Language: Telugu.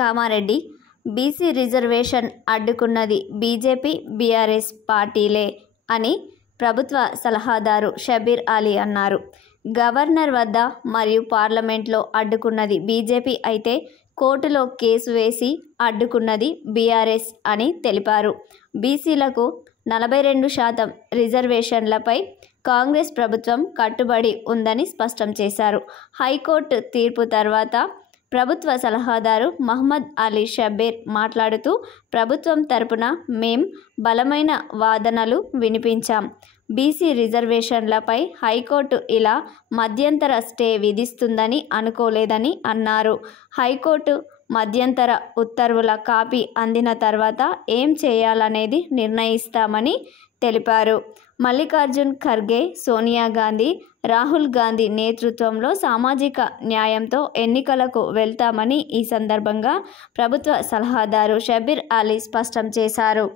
కామారెడ్డి బీసీ రిజర్వేషన్ అడ్డుకున్నది బీజేపీ బీఆర్ఎస్ పార్టీలే అని ప్రభుత్వ సలహాదారు షబీర్ అలీ అన్నారు. గవర్నర్ వద్ద మరియు పార్లమెంట్లో అడ్డుకున్నది బీజేపీ అయితే కోర్టులో కేసు వేసి అడ్డుకున్నది బీఆర్ఎస్ అని తెలిపారు. బీసీలకు 42% రిజర్వేషన్లపై కాంగ్రెస్ ప్రభుత్వం కట్టుబడి ఉందని స్పష్టం చేశారు. హైకోర్టు తీర్పు తర్వాత ప్రభుత్వ సలహాదారు మహమ్మద్ అలీ షబీర్ మాట్లాడుతూ ప్రభుత్వం తరపున మేం బలమైన వాదనలు వినిపించాం. బీసీ రిజర్వేషన్లపై హైకోర్టు ఇలా మధ్యంతర స్టే విధిస్తుందని అనుకోలేదని అన్నారు. హైకోర్టు మధ్యంతర ఉత్తర్వుల కాపీ అందిన తర్వాత ఏం చేయాలనేది నిర్ణయిస్తామని తెలిపారు. మల్లికార్జున్ ఖర్గే, సోనియా గాంధీ, రాహుల్ గాంధీ నేతృత్వంలో సామాజిక న్యాయంతో ఎన్నికలకు వెళ్తామని ఈ సందర్భంగా ప్రభుత్వ సలహాదారు షబీర్ అలీ స్పష్టం చేశారు.